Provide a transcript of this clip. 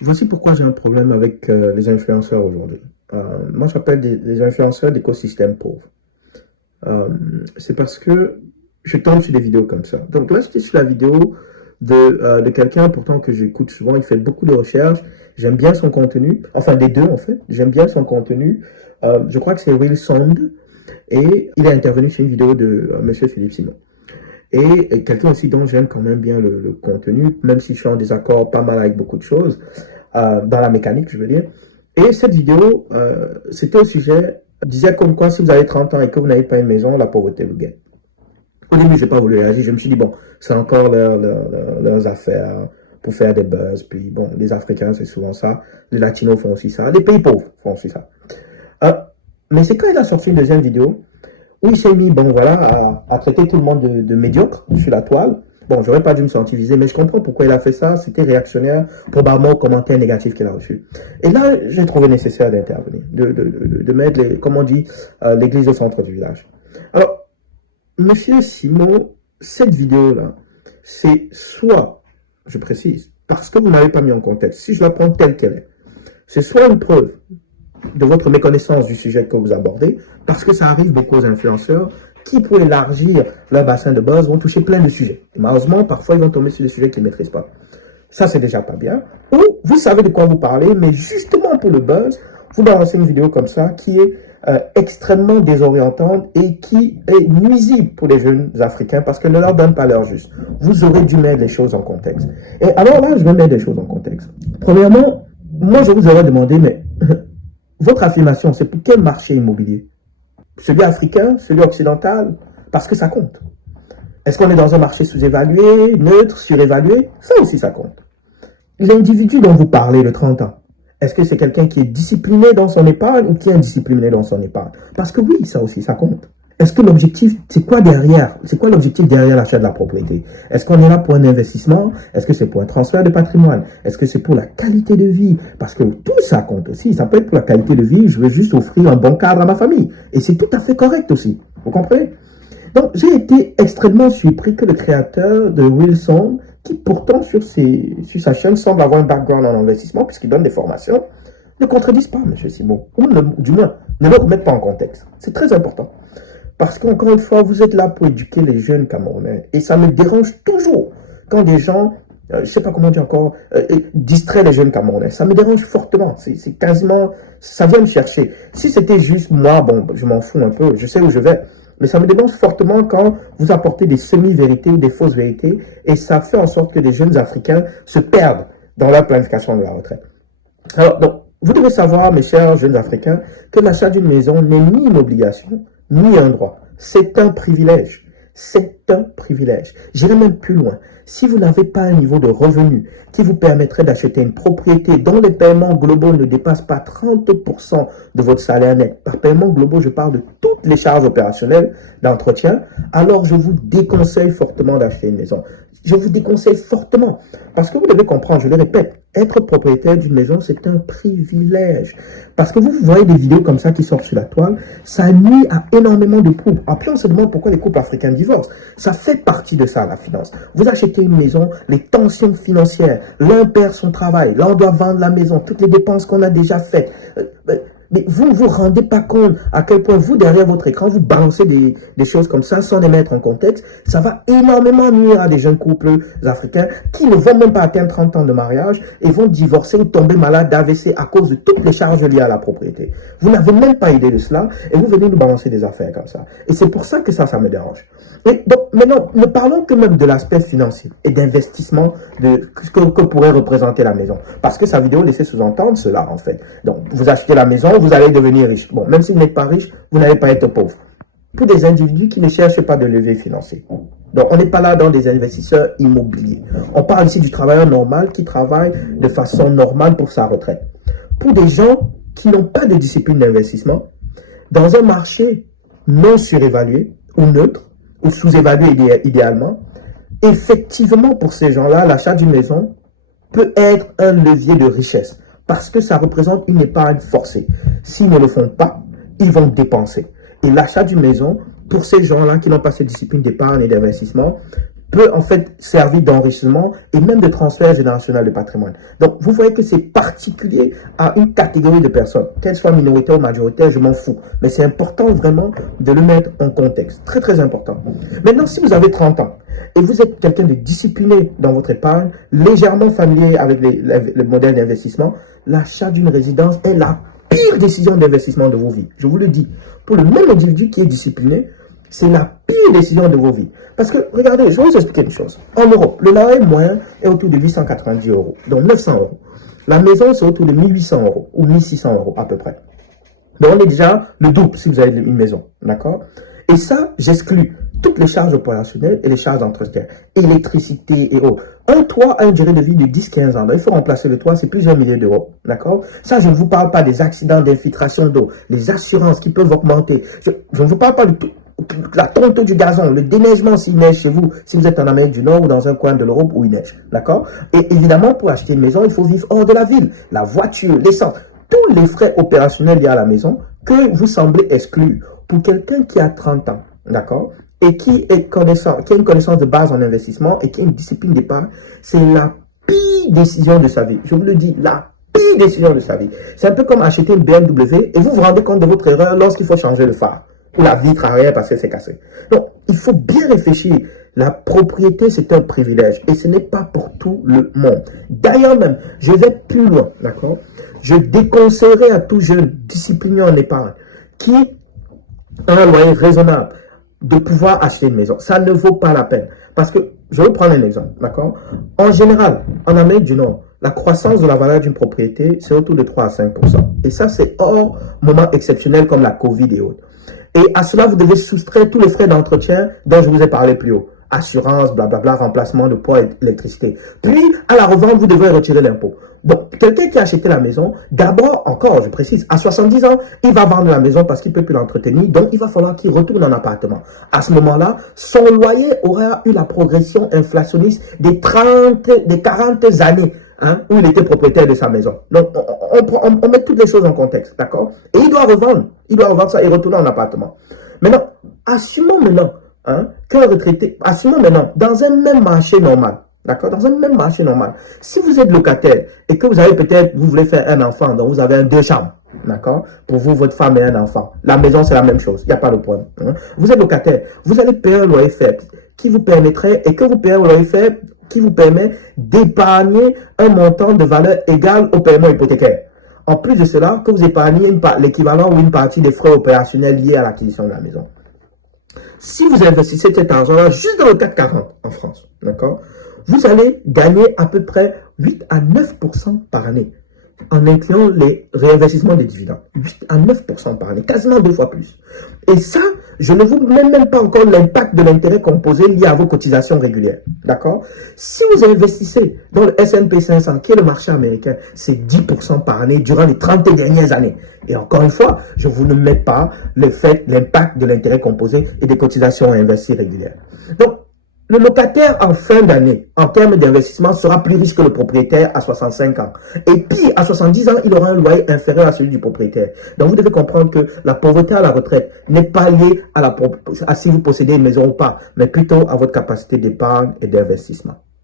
Voici pourquoi j'ai un problème avec les influenceurs aujourd'hui. Moi, j'appelle des influenceurs d'écosystèmes pauvres. Euh, c'est parce que je tombe sur des vidéos comme ça. Donc là, j'étais sur la vidéo de quelqu'un pourtant que j'écoute souvent. Il fait beaucoup de recherches. J'aime bien son contenu. Enfin, des deux, en fait. J'aime bien son contenu. Je crois que c'est Will Song. Et il a intervenu sur une vidéo de Monsieur Philippe Simon. Et quelqu'un aussi dont j'aime quand même bien le contenu, même si je suis en désaccord pas mal avec beaucoup de choses, dans la mécanique, je veux dire. Et cette vidéo, c'était au sujet, disait comme quoi si vous avez 30 ans et que vous n'avez pas une maison, la pauvreté vous guette. Au début, je n'ai pas voulu réagir, je me suis dit, bon, c'est encore leurs affaires pour faire des buzz, puis bon, les Africains, c'est souvent ça, les Latinos font aussi ça, les pays pauvres font aussi ça. Euh, mais c'est quand il a sorti une deuxième vidéo, où il s'est mis, bon voilà, à traiter tout le monde de médiocre sur la toile. Bon, j'aurais pas dû me sentir visé, mais je comprends pourquoi il a fait ça. C'était réactionnaire, probablement aux commentaires négatifs qu'il a reçus. Et là, j'ai trouvé nécessaire d'intervenir, de mettre, comme on dit, l'église au centre du village. Alors, monsieur Simon, cette vidéo-là, c'est soit, je précise, parce que vous n'avez pas mis en contexte, si je la prends telle qu'elle est, c'est soit une preuve de votre méconnaissance du sujet que vous abordez, parce que ça arrive beaucoup aux influenceurs qui, pour élargir leur bassin de buzz, vont toucher plein de sujets. Et malheureusement, parfois, ils vont tomber sur des sujets qu'ils ne maîtrisent pas. Ça, c'est déjà pas bien. Ou vous savez de quoi vous parlez, mais justement pour le buzz, vous balancez une vidéo comme ça qui est extrêmement désorientante et qui est nuisible pour les jeunes Africains parce qu'elle ne leur donne pas leur juste. Vous aurez dû mettre les choses en contexte. Et alors là, je vais mettre les choses en contexte. Premièrement, moi, je vous aurais demandé, mais votre affirmation, c'est pour quel marché immobilier? Celui africain, celui occidental? Parce que ça compte. Est-ce qu'on est dans un marché sous-évalué, neutre, surévalué? Ça aussi, ça compte. L'individu dont vous parlez de 30 ans, est-ce que c'est quelqu'un qui est discipliné dans son épargne ou qui est indiscipliné dans son épargne? Parce que oui, ça aussi, ça compte. Est-ce que l'objectif, c'est quoi derrière? C'est quoi l'objectif derrière l'achat de la propriété? Est-ce qu'on est là pour un investissement? Est-ce que c'est pour un transfert de patrimoine? Est-ce que c'est pour la qualité de vie? Parce que tout ça compte aussi. Ça peut être pour la qualité de vie. Je veux juste offrir un bon cadre à ma famille. Et c'est tout à fait correct aussi. Vous comprenez? Donc, j'ai été extrêmement surpris que le créateur de Wilson, qui pourtant sur sa chaîne semble avoir un background en investissement puisqu'il donne des formations, ne contredise pas, M. Simon. Ou du moins, ne le remette pas en contexte. C'est très important. Parce qu'encore une fois, vous êtes là pour éduquer les jeunes Camerounais. Et ça me dérange toujours quand des gens, je ne sais pas comment dire encore, distraient les jeunes Camerounais. Ça me dérange fortement. C'est quasiment, ça vient me chercher. Si c'était juste moi, bon, je m'en fous un peu, je sais où je vais. Mais ça me dérange fortement quand vous apportez des semi-vérités ou des fausses vérités. Et ça fait en sorte que les jeunes Africains se perdent dans leur planification de la retraite. Alors, donc, vous devez savoir, mes chers jeunes Africains, que l'achat d'une maison n'est ni une obligation, ni un droit. C'est un privilège. C'est un privilège. J'irai même plus loin. Si vous n'avez pas un niveau de revenu qui vous permettrait d'acheter une propriété dont les paiements globaux ne dépassent pas 30% de votre salaire net, par paiement globaux, je parle de toutes les charges opérationnelles d'entretien, alors je vous déconseille fortement d'acheter une maison. Je vous déconseille fortement. Parce que vous devez comprendre, je le répète, être propriétaire d'une maison, c'est un privilège. Parce que vous voyez des vidéos comme ça qui sortent sur la toile, ça nuit à énormément de couples. Après, on se demande pourquoi les couples africains divorcent. Ça fait partie de ça, la finance. Vous achetez une maison, les tensions financières, l'un perd son travail, l'un doit vendre la maison, toutes les dépenses qu'on a déjà faites. Mais vous ne vous rendez pas compte à quel point vous, derrière votre écran, vous balancez des choses comme ça sans les mettre en contexte. Ça va énormément nuire à des jeunes couples africains qui ne vont même pas atteindre 30 ans de mariage et vont divorcer ou tomber malade d'AVC à cause de toutes les charges liées à la propriété. Vous n'avez même pas idée de cela et vous venez nous balancer des affaires comme ça. Et c'est pour ça que ça me dérange. Et donc, maintenant, ne parlons que même de l'aspect financier et d'investissement que pourrait représenter la maison. Parce que sa vidéo laissait sous-entendre cela, en fait. Donc, vous achetez la maison, vous allez devenir riche. Bon, même si vous n'êtes pas riche, vous n'allez pas être pauvre. Pour des individus qui ne cherchent pas de levier financier. Donc, on n'est pas là dans des investisseurs immobiliers. On parle ici du travailleur normal qui travaille de façon normale pour sa retraite. Pour des gens qui n'ont pas de discipline d'investissement, dans un marché non surévalué ou neutre, ou sous-évalué idéalement, effectivement, pour ces gens-là, l'achat d'une maison peut être un levier de richesse parce que ça représente une épargne forcée. S'ils ne le font pas, ils vont dépenser. Et l'achat d'une maison, pour ces gens-là qui n'ont pas cette discipline d'épargne et d'investissement, peut en fait servir d'enrichissement et même de transfert générationnel de patrimoine. Donc, vous voyez que c'est particulier à une catégorie de personnes, qu'elles soient minoritaires ou majoritaires, je m'en fous. Mais c'est important vraiment de le mettre en contexte. Très, très important. Maintenant, si vous avez 30 ans et vous êtes quelqu'un de discipliné dans votre épargne, légèrement familier avec les modèles d'investissement, l'achat d'une résidence est la pire décision d'investissement de vos vies. Je vous le dis. Pour le même individu qui est discipliné, c'est la pire décision de vos vies. Parce que, regardez, je vais vous expliquer une chose. En Europe, le loyer moyen est autour de 890 €, donc 900 €. La maison, c'est autour de 1800 € ou 1600 € à peu près. Donc, on est déjà le double si vous avez une maison. D'accord? Et ça, j'exclus toutes les charges opérationnelles et les charges d'entretien, électricité et autres. Un toit a une durée de vie de 10-15 ans. Donc, il faut remplacer le toit, c'est plusieurs milliers d'euros. D'accord? Ça, je ne vous parle pas des accidents d'infiltration d'eau, les assurances qui peuvent augmenter. Je ne vous parle pas de tout. La tonte du gazon, le déneigement s'il neige chez vous, si vous êtes en Amérique du Nord ou dans un coin de l'Europe où il neige. D'accord? Et évidemment, pour acheter une maison, il faut vivre hors de la ville. La voiture, l'essence, tous les frais opérationnels liés à la maison que vous semblez exclure. Pour quelqu'un qui a 30 ans, d'accord? Et qui a une connaissance de base en investissement et qui a une discipline d'épargne, c'est la pire décision de sa vie. Je vous le dis, la pire décision de sa vie. C'est un peu comme acheter une BMW et vous vous rendez compte de votre erreur lorsqu'il faut changer le phare ou la vitre arrière parce qu'elle s'est cassée. Donc, il faut bien réfléchir. La propriété, c'est un privilège et ce n'est pas pour tout le monde. D'ailleurs même, je vais plus loin, d'accord? Je déconseillerais à tout jeune discipliné en épargne qui a un loyer raisonnable de pouvoir acheter une maison. Ça ne vaut pas la peine. Parce que, je vais vous prendre un exemple, d'accord? En général, en Amérique du Nord, la croissance de la valeur d'une propriété, c'est autour de 3 à 5%. Et ça, c'est hors moment exceptionnel comme la Covid et autres. Et à cela, vous devez soustraire tous les frais d'entretien dont je vous ai parlé plus haut. Assurance, blablabla, remplacement de poids et électricité. Puis, à la revente, vous devrez retirer l'impôt. Donc, quelqu'un qui a acheté la maison, d'abord, encore, je précise, à 70 ans, il va vendre la maison parce qu'il ne peut plus l'entretenir. Donc, il va falloir qu'il retourne en appartement. À ce moment-là, son loyer aura eu la progression inflationniste des 40 années. Hein, où il était propriétaire de sa maison. Donc, on met toutes les choses en contexte, d'accord? Et il doit revendre ça et retourner en appartement. Maintenant, assumons maintenant, hein, qu'un retraité, assumons maintenant, dans un même marché normal, d'accord? Dans un même marché normal, si vous êtes locataire et que vous avez peut-être, vous voulez faire un enfant, donc vous avez un 2 chambres, d'accord? Pour vous, votre femme et un enfant. La maison, c'est la même chose, il n'y a pas de problème. Hein? Vous êtes locataire, vous allez payer un loyer faible qui vous permettrait, et que vous payez un loyer faible qui vous permet d'épargner un montant de valeur égal au paiement hypothécaire. En plus de cela, que vous épargnez l'équivalent ou une partie des frais opérationnels liés à l'acquisition de la maison. Si vous investissez cet argent-là juste dans le CAC 40 en France, d'accord, vous allez gagner à peu près 8 à 9% par année en incluant les réinvestissements des dividendes. 8 à 9% par année, quasiment 2 fois plus. Et ça, je ne vous mets même pas encore l'impact de l'intérêt composé lié à vos cotisations régulières. D'accord? Si vous investissez dans le S&P 500, qui est le marché américain, c'est 10% par année durant les 30 dernières années. Et encore une fois, je ne vous mets pas l'impact de l'intérêt composé et des cotisations investies régulières. Donc, le locataire en fin d'année, en termes d'investissement, sera plus riche que le propriétaire à 65 ans. Et puis, à 70 ans, il aura un loyer inférieur à celui du propriétaire. Donc, vous devez comprendre que la pauvreté à la retraite n'est pas liée à si vous possédez une maison ou pas, mais plutôt à votre capacité d'épargne et d'investissement.